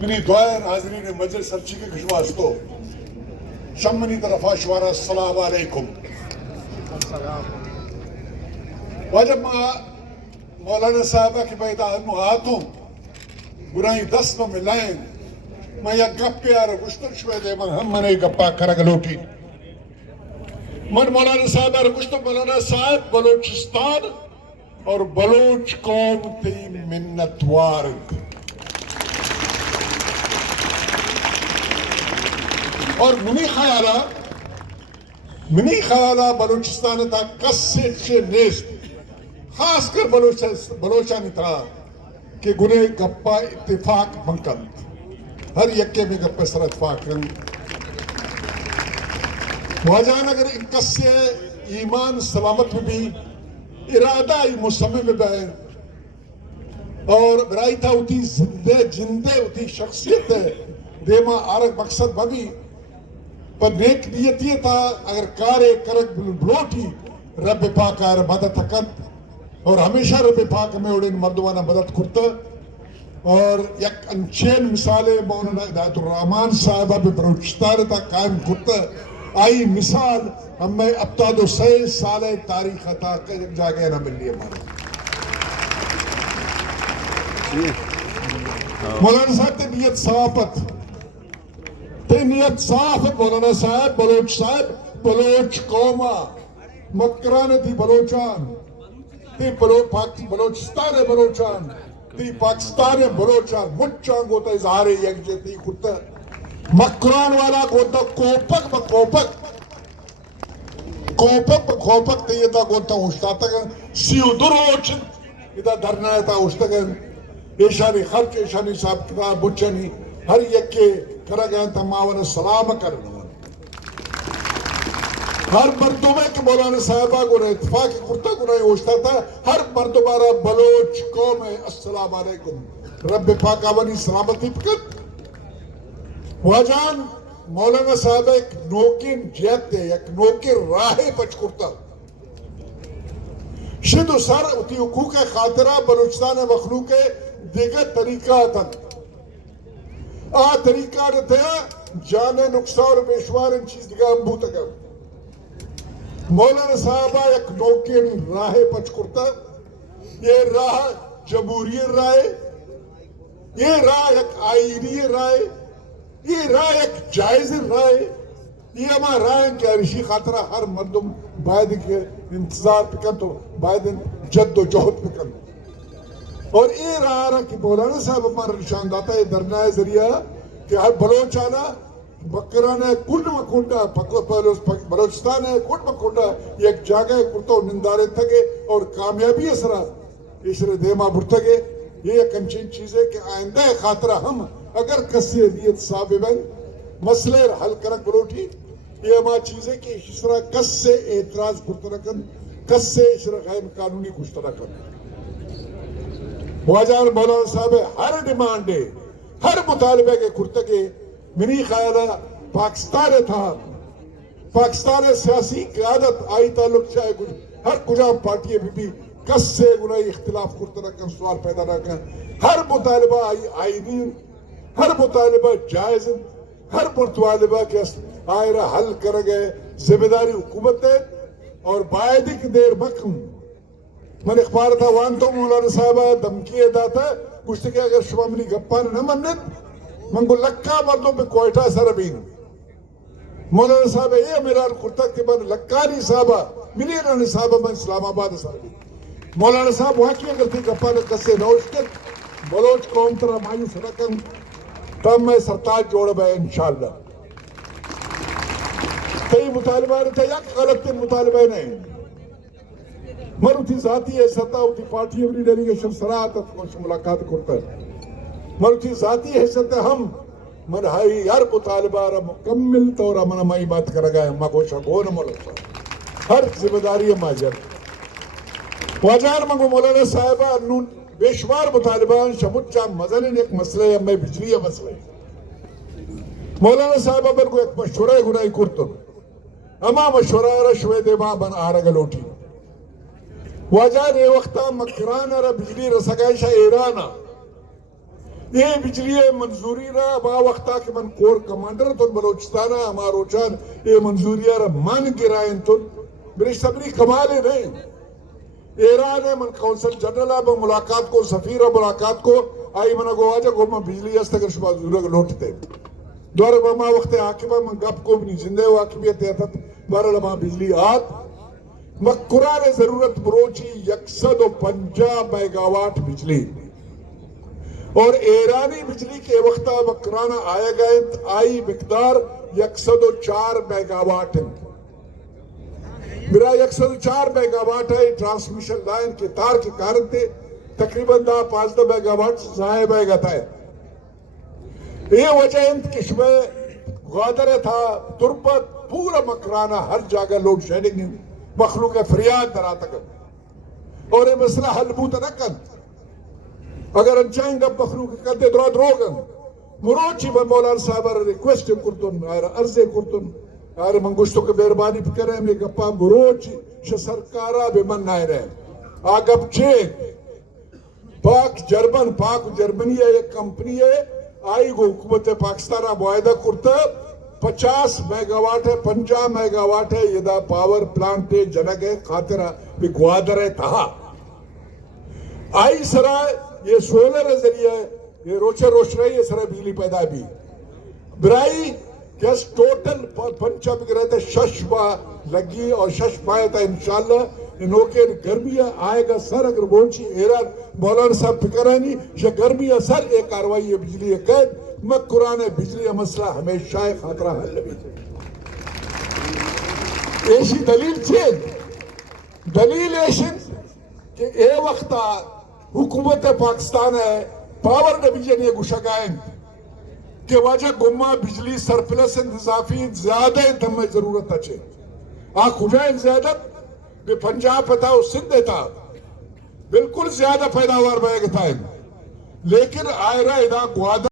منی دعائر حاضرین مجلس سرچی کے کشواستو شمنی طرف آشوارا السلام علیکم. واجب مولانا صاحبہ کی بیدہ انو آتوں گناہی دست میں ملائیں میں یا گپے آرہ گشتر شوئے دے من ہم منے گپا کرگ لوٹی من مولانا صاحب آرہ گشتر مولانا صاحب بلوچستان اور بلوچ قوم تی منتوارد اور منی خیالہ بلوچستان تا کسے چے نیست خاص کر بلوچانی تھا کہ گنے گپا اتفاق بنکن ہر یکے میں گپا سر اتفاق کرن واجان اگر ان کسے ایمان سلامت میں بھی ارادہ مسمم میں بہن اور برائی تھا ہوتی جندے ہوتی شخصیت دیما آرک مقصد بھبی پر نیک نیت یہ تھا اگر کارے کرک بلوٹی رب پاک آر مدد تکت اور ہمیشہ رب پاک میں اڑین مردوانہ مدد کرتا اور یک انچین مثالے مولانا ہدایت الرحمن صاحبہ بھی بلوچستان تا قائم کرتا آئی مثال ہمیں ابتاد و 6 سال تاریخ تا جاگے نہ مل لیے مولانا صاحب تے نیت صافت تے نیت صافت مولانا صاحب بلوچ قوما مکران تھی بلوچان تی بلوچستان بلوچان تی پاکستان بلوچان مچان گوتا اظہار یک جیتی کتا مکران والا گوتا کوپک کوپک تیتا گوتا اشتاتا گا سیو در ہوچن ادا درنایتا اشتا گا ایشانی خرچ ایشانی صاحب کتاب بچنی ہر یک کے کرا گیا تماوانا سلام کرنا ہر مردمے کے مولانا صاحبہ کو اتفاق کرتا گناہ ہوشتا تھا ہر مردمارا بلوچ قوم ہے السلام علیکم رب پاک آوانی سلامتی پکت واجان مولانا صاحبہ ایک نوکین جیت دے ایک نوکین راہ پچ کرتا شد و سر اتی حقوق خاطرہ بلوچستان مخلوق دیگر طریقہ تھا طریقہ رہتا جانے نقصہ اور بیشوار ان چیز دیگا ہم بھوتا گا مولانا صاحبہ ایک نوکین راہ پچ کرتا یہ راہ جمہوری راہ یہ راہ ایک آئینی راہ یہ راہ ایک جائز راہ یہ ہمارا راہ ہے کہ رشی خاطرہ ہر مردم باید کے انتظار پکن تو باید جد و جہد پکن اور یہ راہ رہا کہ مولانا صاحب ہمارا نشان داتا ہے درنائے ذریعہ کہ ہر بلوچانا بکران ہے کنڈ مکنڈا بلوچستان ہے کنڈ مکنڈا ایک جاگہ کرتا نندارے تھگے اور کامیابی اسرا اسرے دیما برتگے یہ ایک انچین چیز ہے کہ آئندہ خاطرہ ہم اگر کسی نیت صاحبین مسئلے حل کرک بلوٹی یہ ہما چیز ہے کہ اس طرح کس سے اعتراض کرتا رکھن کس سے اس طرح غیر قانونی کچھ رکھن واجان مولانا صاحب ہر ڈیمانڈے ہر مطالبے کے کرتگے منی خیالہ پاکستان تھا پاکستان سیاسی قیادت آئی تعلق چاہے کچھ ہر کجا پارٹی بھی کس سے گناہی اختلاف کرتا رکھن سوال پیدا رکھن ہر مطالبہ آئینی ہر مطالبہ جائز ہر مطالبہ کے آئرہ حل کر گئے ذمہ داری حکومت ہے اور باعدک دیر مکم من اخبار تھا وانتو مولانا صاحبہ دمکی داتا کچھ کہ اگر شما منی گپان نہ منت من کو لکا مردوں پہ کوئٹہ سربین مولانا صاحبہ یہ میرا کرتک کے بعد لکانی صاحبہ ملینا صاحبہ من اسلام آباد سربین مولانا صاحب واقعی اگر تھی گپان کسے نوش کر بلوچ قوم طرح مایوس رکھن تب میں سرتاج جوڑ بے انشاءاللہ کئی مطالبہ رہتا یک غلط مطالبہ نہیں مرو تھی ذاتی حیثیت ہوتی پارٹی اپنی ڈیلیگیشن سراحت کچھ ملاقات کرتا ہے مرو تھی ذاتی حیثیت ہم مرہائی ہر مطالبہ رہا مکمل طورا منہ مائی بات کر گئے ہم گوشہ گون ملکتا ہر ذمہ داری ہم آجر واجان منگو مولانا صاحبہ نون بیشوار مطالبان شمچہ مزنین ایک مسئلہ ہے ہمیں بجلی مسئلہ ہے مولانا صاحبہ پر کو ایک مشورہ گناہی کرتو اما مشورہ رہا شوئے دے ماں بن آرگا لوٹی واجان اے وقتا مکرانا رہا بجلی رسگائشہ ایرانا یہ بجلی منظوری را با وقتا کہ من کور کمانڈر تن بلوچستانہ ہمارو چان یہ منظوری را من گرائن تن میری سبری کمالے نہیں ایران ہے من کونسل جنرل میں ملاقات کو سفیر ملاقات کو آئی منہ گو آجا گو میں بجلی است اگر شما ضرورت لوٹتے دور بما وقت حاکمہ من گپ کو بھی زندہ ہوا حاکمیت تحت بارہ لما بجلی آت مقرار ضرورت بروچی 150 میگاواٹ بجلی اور ایرانی بجلی کے وقتہ مقرانہ آیا گئے آئی مقدار 104 میگاواٹ ہے میرا 104 میگاواٹ ہے ٹرانسمیشن لائن کے تار کے کارن تھے تقریباً 15 میگاواٹ ضائع بہ گتا ہے یہ وجہ انت کشمہ غادر تھا تربت پورا مقرانہ ہر جگہ لوڈ شیڈنگ مخلوق فریاد درا تک اور یہ مسئلہ حل بوتا نہ کن اگر انچائیں گا مخلوق کدے دراد روگن مروچی میں مولانا صاحب ریکویسٹ کرتن عرضے کرتن آر منگوشتوں کے بیربانی پکر ہیں میں گپا مروچی سرکارہ بے من نائے رہے آگب چیک پاک جرمنی ہے ایک کمپنی ہے آئی گو حکومت پاکستانہ معاہدہ کرتا 50 میگاواٹ ہے 50 میگاواٹ ہے یہ دا پاور پلانٹ ہے جنگ ہے خاطرہ بھی گوادر ہے تہا آئی سرائے یہ سولر ذریعہ ہے یہ روچے روشنائی یہ سرائے بجلی پیدا بھی برائی کیس ٹوٹل پنچا بھی رہتا ہے شش با لگی اور شش پائے تھا انشاءاللہ انہوں کے گرمیہ آئے گا سر اگر بونچی ایران مولانا صاحب فکر ہے نہیں یہ گرمیہ سر ایک کاروائی بجلی قید مقران بجلی مسئلہ ہمیشہ خاطرہ حل بھی ایسی دلیل چیز دلیل ایشن کہ اے وقتا حکومت پاکستان ہے پاور ڈویژن یہ گشگائن کہ واجہ گمہ بجلی سرپلس اضافی زیادہ دم میں ضرورت اچھے خجائن زیادہ بے پنجاب پتا اس سندھ تھا بالکل زیادہ پیداوار بے گتا ہے لیکن آئرہ ادا گوادر